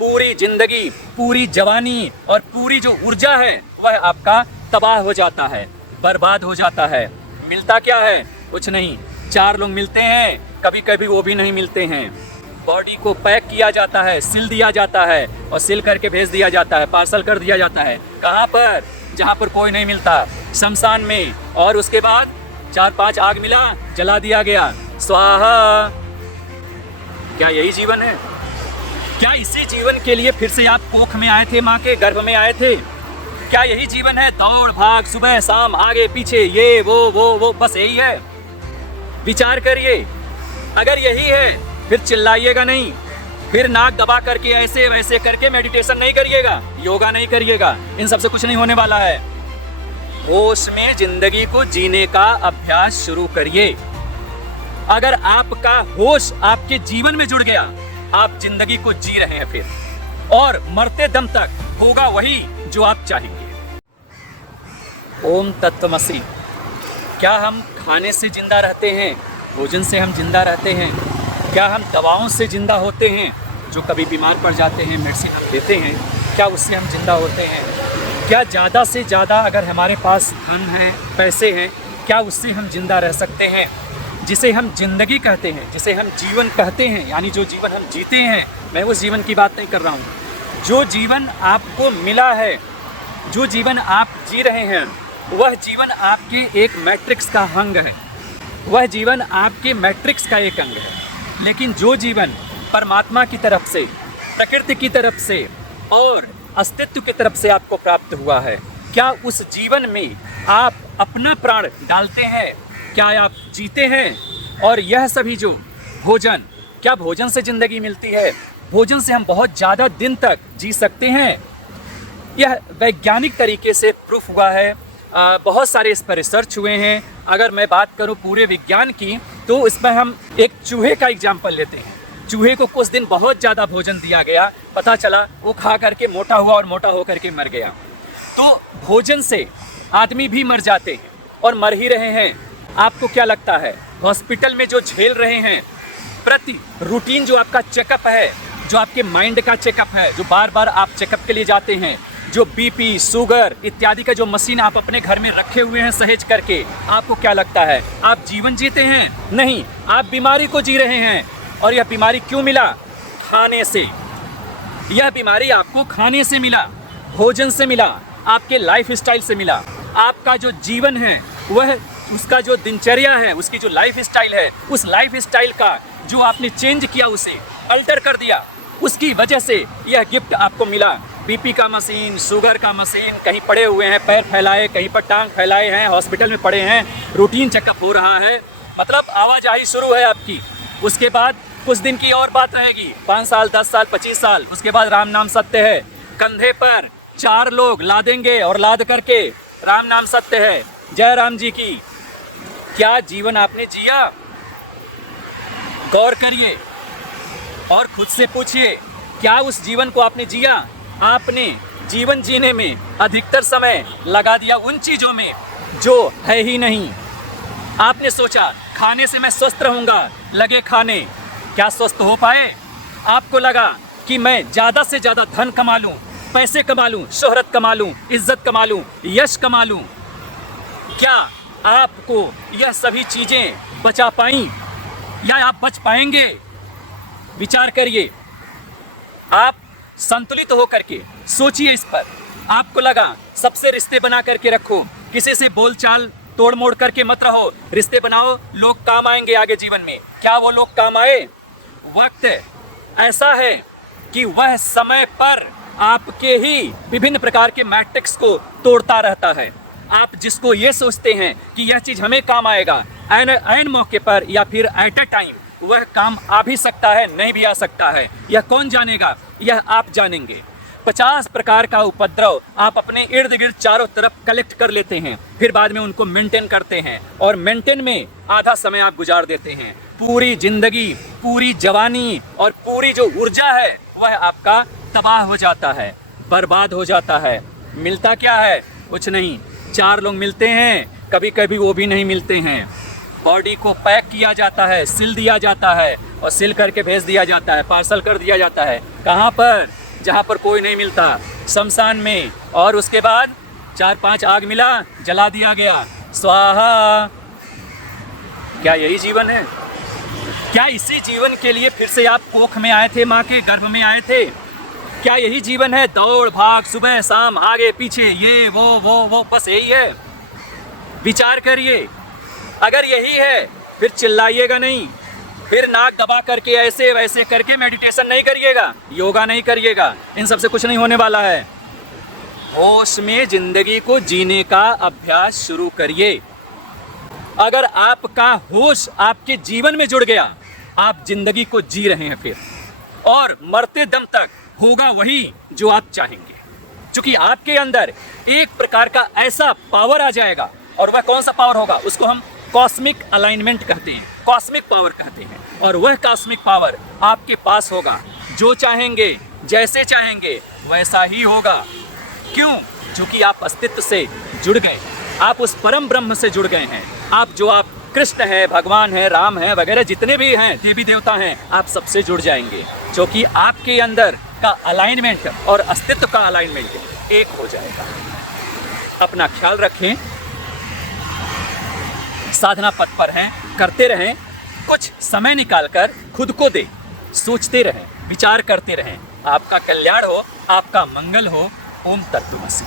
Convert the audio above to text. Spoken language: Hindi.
पूरी जिंदगी, पूरी जवानी और पूरी जो ऊर्जा है वह आपका तबाह हो जाता है, बर्बाद हो जाता है। मिलता क्या है? कुछ नहीं। 4 लोग मिलते हैं, कभी कभी वो भी नहीं मिलते हैं। बॉडी को पैक किया जाता है, सिल दिया जाता है और सिल करके भेज दिया जाता है, पार्सल कर दिया जाता है। कहाँ पर? जहाँ पर कोई नहीं मिलता, शमशान में। और उसके बाद 4-5 आग मिला, जला दिया गया, स्वाहा। क्या यही जीवन है? क्या इसी जीवन के लिए फिर से आप कोख में आए थे, माँ के गर्भ में आए थे? क्या यही जीवन है? दौड़ भाग, सुबह शाम, आगे पीछे, ये वो, बस यही है? विचार करिए। अगर यही है फिर चिल्लाइएगा नहीं, फिर नाक दबा करके ऐसे वैसे करके मेडिटेशन नहीं करिएगा, योगा नहीं करिएगा, इन सबसे कुछ नहीं होने वाला है। होश में जिंदगी को जीने का अभ्यास शुरू करिए। अगर आपका होश आपके जीवन में जुड़ गया, आप जिंदगी को जी रहे हैं फिर, और मरते दम तक होगा वही जो आप चाहेंगे। ओम तत्वमसि। क्या हम खाने से जिंदा रहते हैं? भोजन से हम जिंदा रहते हैं? क्या हम दवाओं से जिंदा होते हैं? जो कभी बीमार पड़ जाते हैं, मेडिसिन हम लेते हैं, क्या उससे हम जिंदा होते हैं? क्या ज़्यादा से ज़्यादा अगर हमारे पास धन है, पैसे हैं, क्या उससे हम जिंदा रह सकते हैं? जिसे हम जिंदगी कहते हैं, जिसे हम जीवन कहते हैं, यानी जो जीवन हम जीते हैं, मैं उस जीवन की बात नहीं कर रहा हूँ। जो जीवन आपको मिला है, जो जीवन आप जी रहे हैं, वह जीवन आपके एक मैट्रिक्स का अंग है, वह जीवन आपके मैट्रिक्स का एक अंग है। लेकिन जो जीवन परमात्मा की तरफ से, प्रकृति की तरफ से और अस्तित्व की तरफ से आपको प्राप्त हुआ है, क्या उस जीवन में आप अपना प्राण डालते हैं? क्या आप जीते हैं? और यह सभी जो भोजन, क्या भोजन से ज़िंदगी मिलती है? भोजन से हम बहुत ज़्यादा दिन तक जी सकते हैं। यह वैज्ञानिक तरीके से प्रूफ हुआ है। बहुत सारे इस पर रिसर्च हुए हैं। अगर मैं बात करूं पूरे विज्ञान की, तो इसमें हम एक चूहे का एग्जाम्पल लेते हैं। चूहे को कुछ दिन बहुत ज़्यादा भोजन दिया गया, पता चला वो खा करके मोटा हुआ और मोटा होकर के मर गया। तो भोजन से आदमी भी मर जाते हैं और मर ही रहे हैं। आपको क्या लगता है, हॉस्पिटल में जो झेल रहे हैं, प्रति रूटीन जो आपका चेकअप है, जो आपके माइंड का चेकअप है, जो बार बार आप चेकअप के लिए जाते हैं, जो बीपी, शुगर इत्यादि का जो मशीन आप अपने घर में रखे हुए हैं सहेज करके, आपको क्या लगता है आप जीवन जीते हैं? नहीं, आप बीमारी को जी रहे हैं। और यह बीमारी क्यों मिला? खाने से। यह बीमारी आपको खाने से मिला, भोजन से मिला, आपके लाइफ स्टाइल से मिला। आपका जो जीवन है, वह उसका जो दिनचर्या है, उसकी जो लाइफ स्टाइल है, उस लाइफ स्टाइल का जो आपने चेंज किया, उसे अल्टर कर दिया, उसकी वजह से यह गिफ्ट आपको मिला। बीपी का मशीन, शुगर का मशीन, कहीं पड़े हुए हैं, पैर फैलाए, कहीं पर टांग फैलाए हैं, हॉस्पिटल में पड़े हैं, रूटीन चेकअप हो रहा है, मतलब आवाजाही शुरू है आपकी। उसके बाद कुछ दिन की और बात रहेगी, 5 साल, 10 साल, 25 साल, उसके बाद राम नाम सत्य है। कंधे पर 4 लोग लादेंगे और लाद करके राम नाम सत्य है, जय राम जी की। क्या जीवन आपने जिया? गौर करिए और खुद से पूछिए, क्या उस जीवन को आपने जिया? आपने जीवन जीने में अधिकतर समय लगा दिया उन चीज़ों में जो है ही नहीं। आपने सोचा खाने से मैं स्वस्थ रहूँगा, लगे खाने, क्या स्वस्थ हो पाए? आपको लगा कि मैं ज़्यादा से ज़्यादा धन कमा लूँ, पैसे कमा लूँ, शोहरत कमा लूँ, इज्जत कमा लूँ, यश कमा लूँ। क्या आपको यह सभी चीज़ें बचा पाई या आप बच पाएंगे? विचार करिए। आप संतुलित होकर के सोचिए इस पर। आपको लगा सबसे रिश्ते बना करके रखो, किसी से बोलचाल तोड़ मोड़ करके मत रहो, रिश्ते बनाओ, लोग काम आएंगे आगे जीवन में। क्या वो लोग काम आए? वक्त ऐसा है कि वह समय पर आपके ही विभिन्न प्रकार के मैट्रिक्स को तोड़ता रहता है। आप जिसको ये सोचते हैं कि यह चीज़ हमें काम आएगा, ऐन मौके पर या फिर एट ए टाइम वह काम आ भी सकता है, नहीं भी आ सकता है। यह कौन जानेगा? यह आप जानेंगे। 50 प्रकार का उपद्रव आप अपने इर्द गिर्द चारों तरफ कलेक्ट कर लेते हैं, फिर बाद में उनको मेंटेन करते हैं, और मेंटेन में आधा समय आप गुजार देते हैं। पूरी जिंदगी, पूरी जवानी और पूरी जो ऊर्जा है वह आपका तबाह हो जाता है, बर्बाद हो जाता है। मिलता क्या है? कुछ नहीं। 4 लोग मिलते हैं, कभी कभी वो भी नहीं मिलते हैं। बॉडी को पैक किया जाता है, सिल दिया जाता है और सिल करके भेज दिया जाता है, पार्सल कर दिया जाता है। कहाँ पर? जहाँ पर कोई नहीं मिलता, शमशान में। और उसके बाद 4-5 आग मिला, जला दिया गया, स्वाहा। क्या यही जीवन है? क्या इसी जीवन के लिए फिर से आप कोख में आए थे, माँ के गर्भ में आए थे? क्या यही जीवन है? दौड़ भाग, सुबह शाम, आगे पीछे, ये वो, बस यही है? विचार करिए। अगर यही है फिर चिल्लाइएगा नहीं, फिर नाक दबा करके ऐसे वैसे करके मेडिटेशन नहीं करिएगा, योगा नहीं करिएगा, इन सब से कुछ नहीं होने वाला है। होश में जिंदगी को जीने का अभ्यास शुरू करिए। अगर आपका होश आपके जीवन में जुड़ गया, आप जिंदगी को जी रहे हैं फिर, और मरते दम तक होगा वही जो आप चाहेंगे। क्योंकि आपके अंदर एक प्रकार का ऐसा पावर आ जाएगा, और वह कौन सा पावर होगा? उसको हम कॉस्मिक अलाइनमेंट कहते हैं, कॉस्मिक पावर कहते हैं। और वह कॉस्मिक पावर आपके पास होगा, जो चाहेंगे, जैसे चाहेंगे वैसा ही होगा। क्यों? क्योंकि आप अस्तित्व से जुड़ गए, आप उस परम ब्रह्म से जुड़ गए हैं। आप कृष्ण है, भगवान है, राम है, वगैरह जितने भी हैं, देवी देवता हैं, आप सबसे जुड़ जाएंगे। क्योंकि आपके अंदर का अलाइनमेंट और अस्तित्व का अलाइनमेंट एक हो जाएगा। अपना ख्याल रखें, साधना पथ पर हैं, करते रहें, कुछ समय निकालकर खुद को दें, सोचते रहें, विचार करते रहें। आपका कल्याण हो, आपका मंगल हो। ओम तत्वमसि।